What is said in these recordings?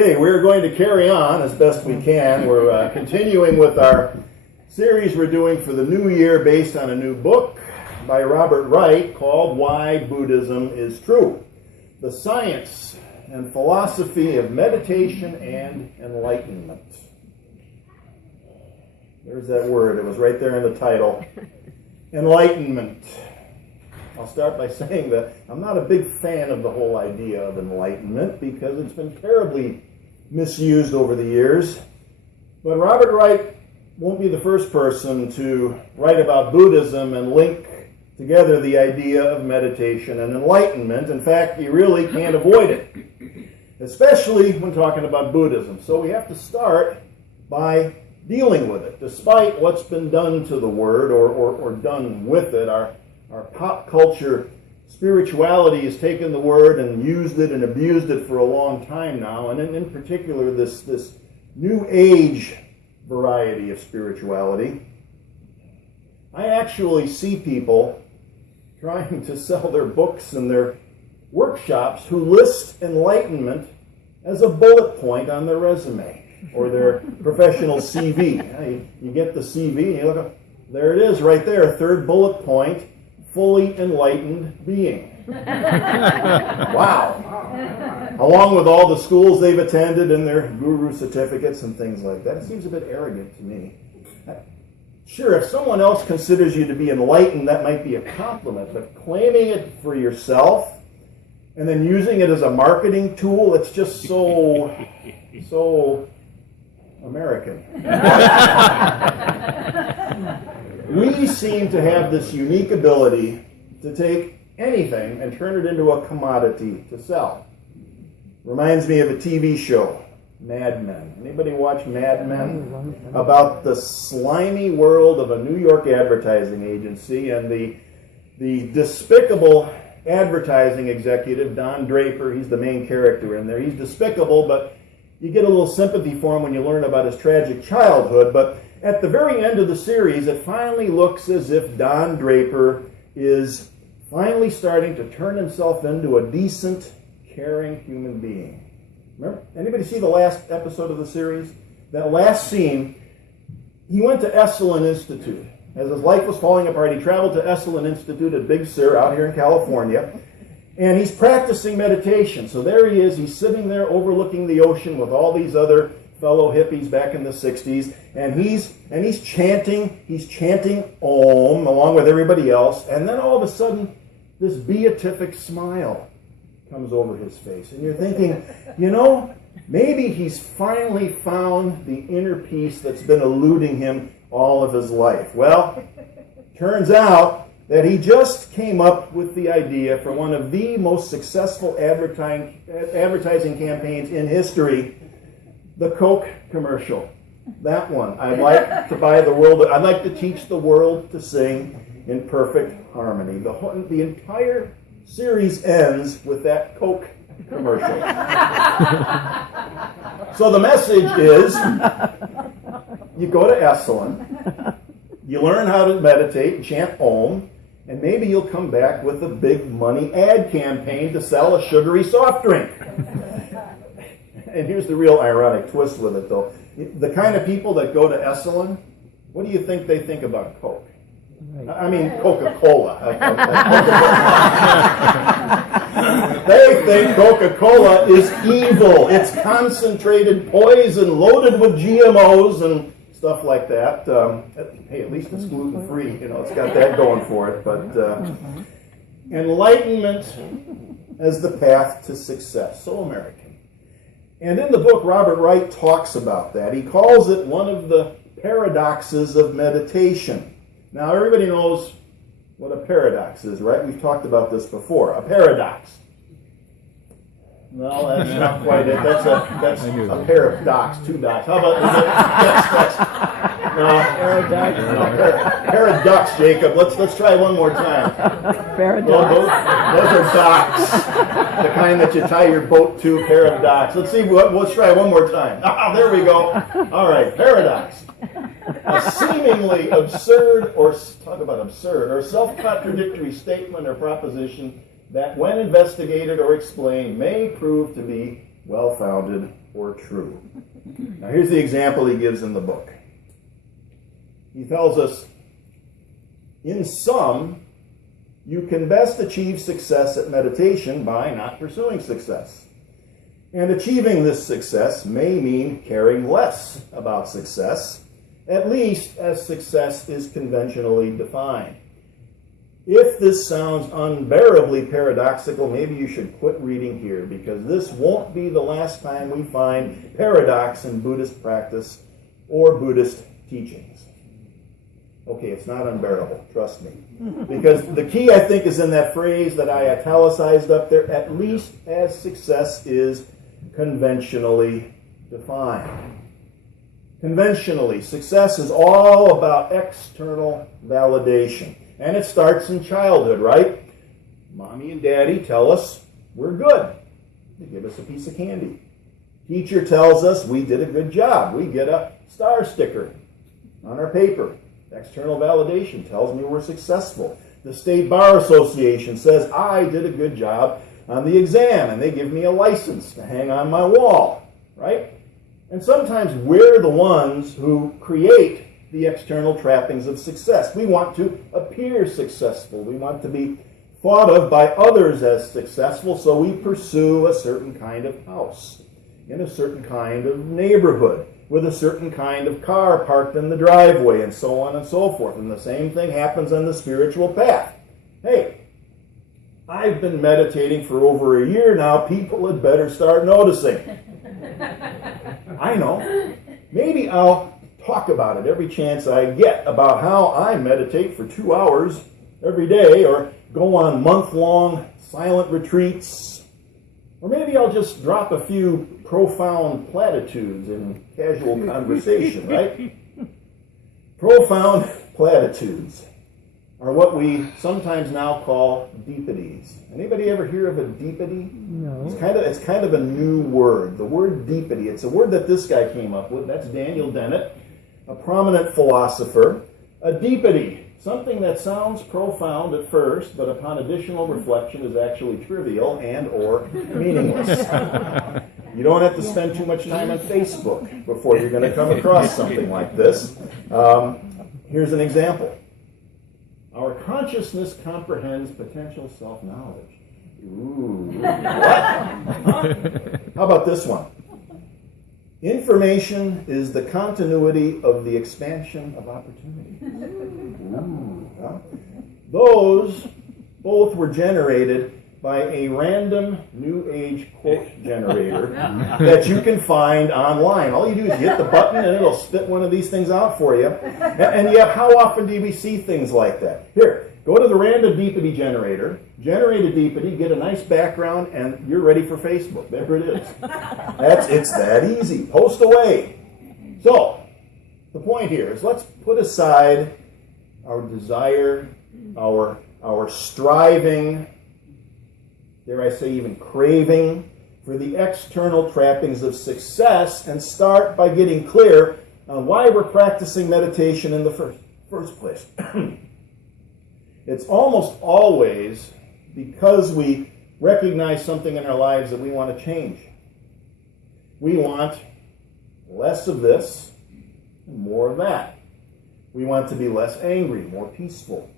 Okay, we're going to carry on as best we can. We're continuing with our series we're doing for the new year based on a new book by Robert Wright called Why Buddhism is True: The Science and Philosophy of Meditation and Enlightenment. There's that word. It was right there in the title. Enlightenment. I'll start by saying that I'm not a big fan of the whole idea of enlightenment because it's been terribly misused over the years. But Robert Wright won't be the first person to write about Buddhism and link together the idea of meditation and enlightenment. In fact, you really can't avoid it, especially when talking about Buddhism. So we have to start by dealing with it. Despite what's been done to the word or done with it, our pop culture spirituality has taken the word and used it and abused it for a long time now, and in particular this new age variety of spirituality. I actually see people trying to sell their books and their workshops who list enlightenment as a bullet point on their resume or their professional CV. You get the CV and you look up, there it is right there, third bullet point, fully enlightened being. Wow. Along with all the schools they've attended and their guru certificates and things like that. It seems a bit arrogant to me. Sure, if someone else considers you to be enlightened, that might be a compliment, but claiming it for yourself and then using it as a marketing tool, it's just so American. We seem to have this unique ability to take anything and turn it into a commodity to sell. Reminds me of a TV show, Mad Men. Anybody watch Mad Men? About the slimy world of a New York advertising agency and the despicable advertising executive, Don Draper. He's the main character in there. He's despicable, but you get a little sympathy for him when you learn about his tragic childhood. But at the very end of the series, it finally looks as if Don Draper is finally starting to turn himself into a decent, caring human being. Remember? Anybody see the last episode of the series? That last scene, he went to Esalen Institute. As his life was falling apart, he traveled to Esalen Institute at Big Sur out here in California. And he's practicing meditation. So there he is. He's sitting there overlooking the ocean with all these other fellow hippies back in the 60s. And he's chanting Om along with everybody else. And then all of a sudden, this beatific smile comes over his face. And you're thinking, maybe he's finally found the inner peace that's been eluding him all of his life. Well, turns out that he just came up with the idea for one of the most successful advertising campaigns in history, the Coke commercial. That one. I'd like to teach the world to sing in perfect harmony. The entire series ends with that Coke commercial. So the message is, you go to Esalen, you learn how to meditate and chant Om, and maybe you'll come back with a big money ad campaign to sell a sugary soft drink. And here's the real ironic twist with it, though. The kind of people that go to Esalen, what do you think they think about Coke? I mean, Coca-Cola. They think Coca-Cola is evil. It's concentrated poison loaded with GMOs and stuff like that. Hey, at least it's gluten-free. It's got that going for it. But enlightenment as the path to success. So American. And in the book, Robert Wright talks about that. He calls it one of the paradoxes of meditation. Now, everybody knows what a paradox is, right? We've talked about this before. A paradox. No, that's not quite it. That's a pair of docs, two docs. How about paradox, Jacob. Let's try one more time. Paradox. Those are docks, the kind that you tie your boat to. Pair of docks. Let's try one more time. There we go. All right, paradox. A seemingly absurd, or self-contradictory statement or proposition that, when investigated or explained, may prove to be well-founded or true. Now here's the example he gives in the book. He tells us, in sum, you can best achieve success at meditation by not pursuing success. And achieving this success may mean caring less about success, at least as success is conventionally defined. If this sounds unbearably paradoxical, maybe you should quit reading here, because this won't be the last time we find paradox in Buddhist practice or Buddhist teachings. Okay, it's not unbearable, trust me. Because the key, I think, is in that phrase that I italicized up there, at least as success is conventionally defined. Conventionally, success is all about external validation. And it starts in childhood, right? Mommy and Daddy tell us we're good. They give us a piece of candy. Teacher tells us we did a good job. We get a star sticker on our paper. External validation tells me we're successful. The State Bar Association says I did a good job on the exam, and they give me a license to hang on my wall, right? And sometimes we're the ones who create the external trappings of success. We want to appear successful. We want to be thought of by others as successful, so we pursue a certain kind of house, in a certain kind of neighborhood, with a certain kind of car parked in the driveway, and so on and so forth. And the same thing happens on the spiritual path. Hey, I've been meditating for over a year now. People had better start noticing. I know. Maybe I'll talk about it every chance I get, about how I meditate for 2 hours every day, or go on month-long silent retreats. Or maybe I'll just drop a few profound platitudes in casual conversation, right? Profound platitudes are what we sometimes now call deepities. Anybody ever hear of a deepity? No. It's kind of a new word. The word deepity. It's a word that this guy came up with. That's Daniel Dennett, a prominent philosopher. A deepity, something that sounds profound at first, but upon additional reflection is actually trivial and or meaningless. You don't have to spend too much time on Facebook before you're going to come across something like this. Here's an example. Our consciousness comprehends potential self-knowledge. Ooh, what? How about this one? Information is the continuity of the expansion of opportunity. Ooh, huh? Those both were generated by a random New Age quote generator that you can find online. All you do is hit the button and it'll spit one of these things out for you. And yet, how often do we see things like that? Here, go to the random deepity generator, generate a deepity, get a nice background, and you're ready for Facebook. There it is. It's that easy. Post away. So, the point here is, let's put aside our desire, our striving, dare I say even craving, for the external trappings of success, and start by getting clear on why we're practicing meditation in the first place. It's almost always because we recognize something in our lives that we want to change. We want less of this and more of that. We want to be less angry, more peaceful,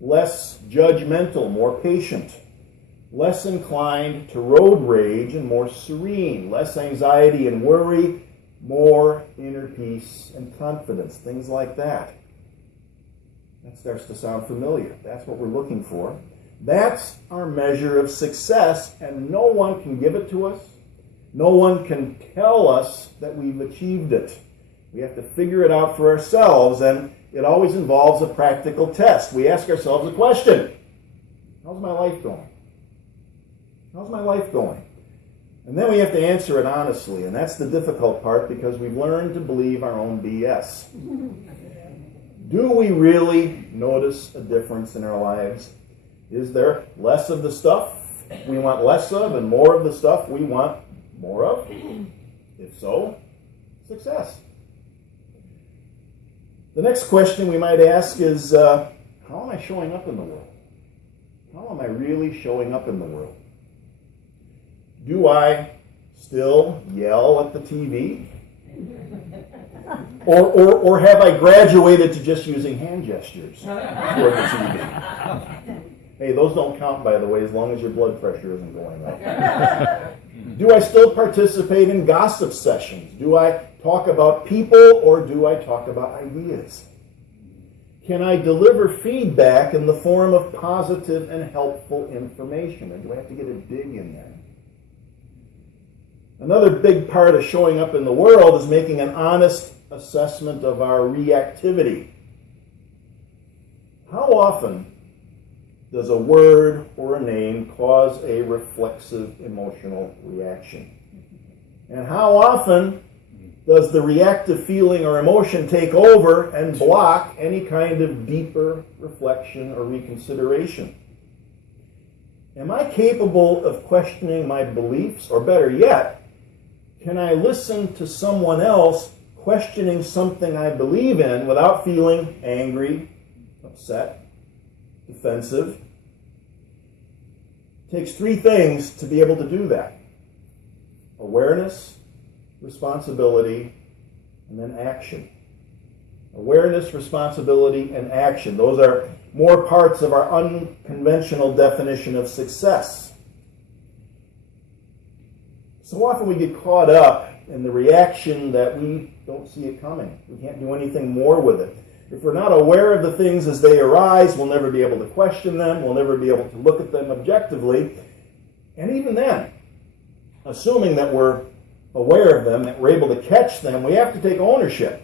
less judgmental, more patient, less inclined to road rage and more serene, less anxiety and worry, more inner peace and confidence, things like that. That starts to sound familiar. That's what we're looking for. That's our measure of success, and no one can give it to us. No one can tell us that we've achieved it. We have to figure it out for ourselves, and it always involves a practical test. We ask ourselves a question. How's my life going? How's my life going? And then we have to answer it honestly, and that's the difficult part, because we've learned to believe our own BS. Do we really notice a difference in our lives? Is there less of the stuff we want less of and more of the stuff we want more of? If so, success. The next question we might ask is, how am I showing up in the world? How am I really showing up in the world? Do I still yell at the TV? Or have I graduated to just using hand gestures toward the TV? Hey, those don't count, by the way, as long as your blood pressure isn't going up. Do I still participate in gossip sessions? Do I talk about people or do I talk about ideas? Can I deliver feedback in the form of positive and helpful information? Or do I have to get a dig in there? Another big part of showing up in the world is making an honest assessment of our reactivity. How often does a word or a name cause a reflexive emotional reaction? And how often does the reactive feeling or emotion take over and block any kind of deeper reflection or reconsideration? Am I capable of questioning my beliefs? Or better yet, can I listen to someone else questioning something I believe in without feeling angry, upset, defensive? It takes three things to be able to do that: awareness, responsibility, and then action. Awareness, responsibility, and action. Those are more parts of our unconventional definition of success. So often we get caught up in the reaction that we don't see it coming. We can't do anything more with it. If we're not aware of the things as they arise, we'll never be able to question them. We'll never be able to look at them objectively. And even then, assuming that we're aware of them, that we're able to catch them, we have to take ownership.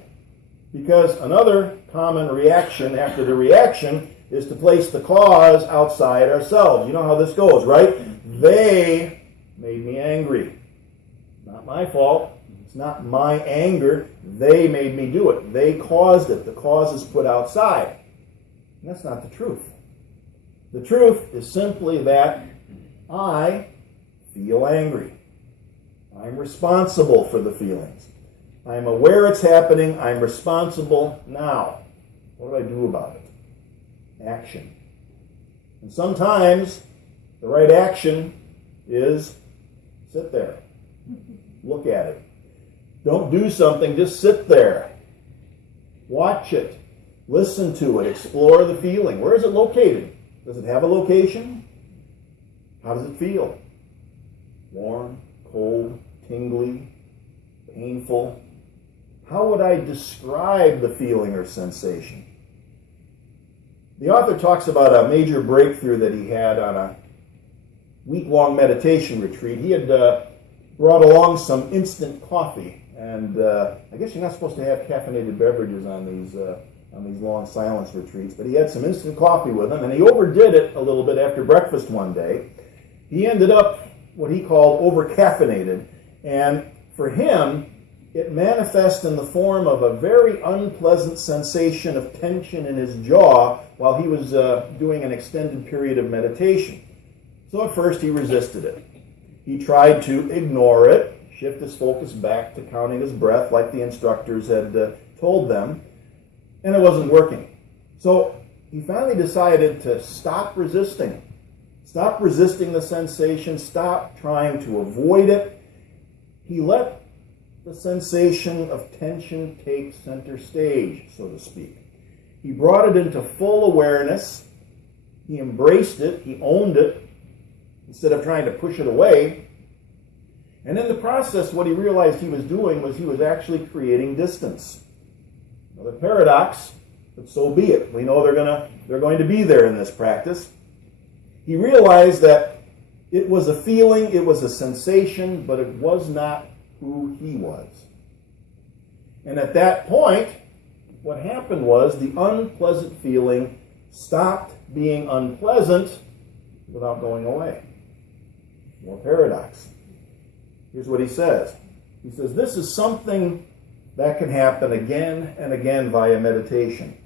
Because another common reaction after the reaction is to place the cause outside ourselves. You know how this goes, right? They made me angry. Not my fault. It's not my anger. They made me do it. They caused it. The cause is put outside. And that's not the truth. The truth is simply that I feel angry. I'm responsible for the feelings. I'm aware it's happening. I'm responsible now. What do I do about it? Action. And sometimes the right action is sit there. Look at it. Don't do something, just sit there. Watch it. Listen to it. Explore the feeling. Where is it located? Does it have a location? How does it feel? Warm, cold, tingly, painful? How would I describe the feeling or sensation? The author talks about a major breakthrough that he had on a week-long meditation retreat. He had brought along some instant coffee, and I guess you're not supposed to have caffeinated beverages on these long silence retreats, but he had some instant coffee with him, and he overdid it a little bit after breakfast one day. He ended up what he called over-caffeinated, and for him, it manifests in the form of a very unpleasant sensation of tension in his jaw while he was doing an extended period of meditation. So at first he resisted it. He tried to ignore it, shift his focus back to counting his breath like the instructors had told them, and it wasn't working. So he finally decided to stop resisting. Stop resisting the sensation, stop trying to avoid it. He let the sensation of tension take center stage, so to speak. He brought it into full awareness. He embraced it. He owned it instead of trying to push it away. And in the process, what he realized he was doing was he was actually creating distance. Another paradox, but so be it. We know they're going to be there in this practice. He realized that it was a feeling, it was a sensation, but it was not who he was. And at that point, what happened was the unpleasant feeling stopped being unpleasant without going away. More paradox. Here's what he says. He says, this is something that can happen again and again via meditation.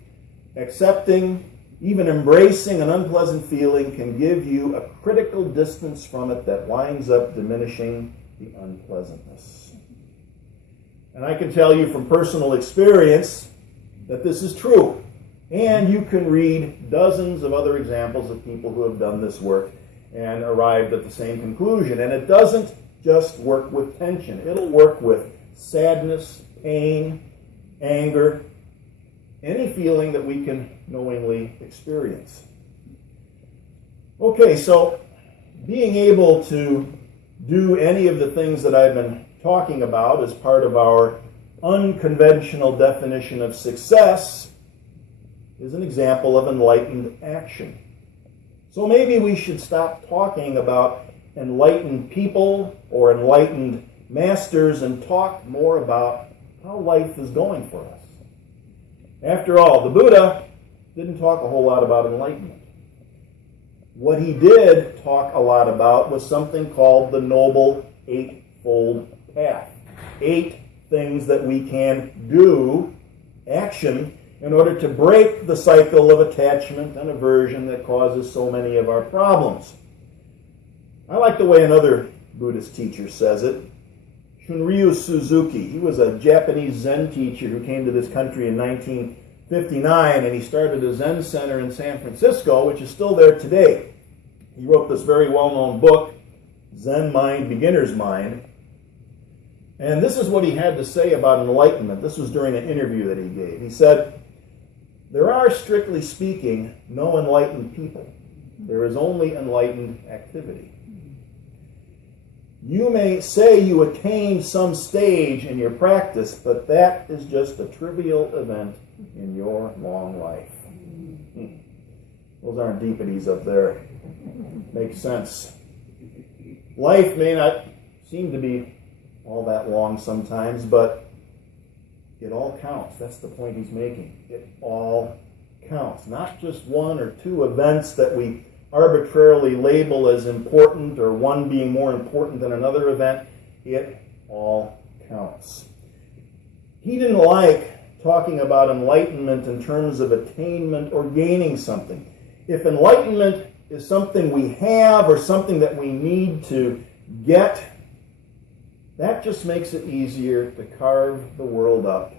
Accepting, even embracing an unpleasant feeling can give you a critical distance from it that winds up diminishing the unpleasantness. And I can tell you from personal experience that this is true. And you can read dozens of other examples of people who have done this work and arrived at the same conclusion. And it doesn't just work with tension. It'll work with sadness, pain, anger, any feeling that we can knowingly experience. Okay, so being able to do any of the things that I've been talking about as part of our unconventional definition of success is an example of enlightened action. So maybe we should stop talking about enlightened people or enlightened masters and talk more about how life is going for us. After all, the Buddha didn't talk a whole lot about enlightenment. What he did talk a lot about was something called the Noble Eightfold Path. 8 things that we can do, action, in order to break the cycle of attachment and aversion that causes so many of our problems. I like the way another Buddhist teacher says it. Shunryu Suzuki, he was a Japanese Zen teacher who came to this country in 1959, and he started a Zen center in San Francisco, which is still there today. He wrote this very well-known book, Zen Mind, Beginner's Mind. And this is what he had to say about enlightenment. This was during an interview that he gave. He said, "There are, strictly speaking, no enlightened people. There is only enlightened activity. You may say you attained some stage in your practice, but that is just a trivial event in your long life." Those aren't deepities up there. Makes sense. Life may not seem to be all that long sometimes, but it all counts. That's the point he's making. It all counts. Not just 1 or 2 events that we arbitrarily label as important, or one being more important than another event. It all counts. He didn't like talking about enlightenment in terms of attainment or gaining something. If enlightenment is something we have or something that we need to get, that just makes it easier to carve the world up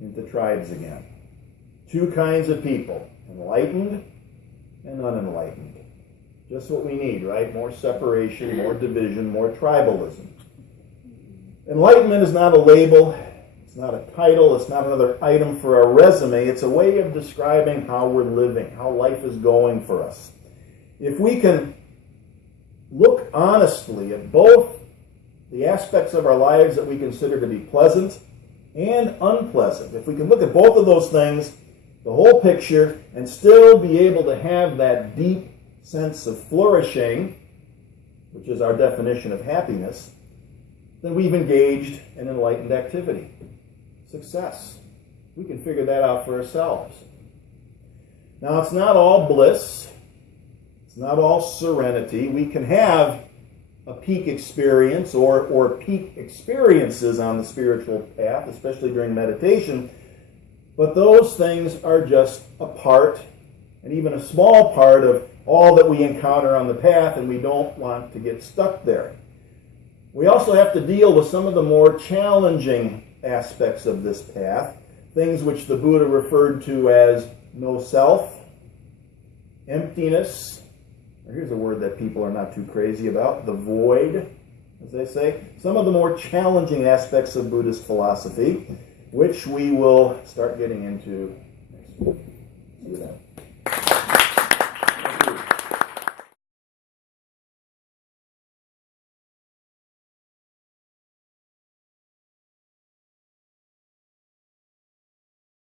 into tribes again. 2 kinds of people, enlightened and unenlightened. Just what we need, right? More separation, more division, more tribalism. Enlightenment is not a label, it's not a title, it's not another item for our resume. It's a way of describing how we're living, how life is going for us. If we can look honestly at both the aspects of our lives that we consider to be pleasant and unpleasant, if we can look at both of those things, the whole picture, and still be able to have that deep sense of flourishing, which is our definition of happiness, then we've engaged in enlightened activity. Success. We can figure that out for ourselves. Now, it's not all bliss. It's not all serenity. We can have a peak experience or peak experiences on the spiritual path, especially during meditation. But those things are just a part, and even a small part, of all that we encounter on the path, and we don't want to get stuck there. We also have to deal with some of the more challenging aspects of this path, things which the Buddha referred to as no self, emptiness, or here's a word that people are not too crazy about, the void, as they say. Some of the more challenging aspects of Buddhist philosophy, which we will start getting into next week. See you then.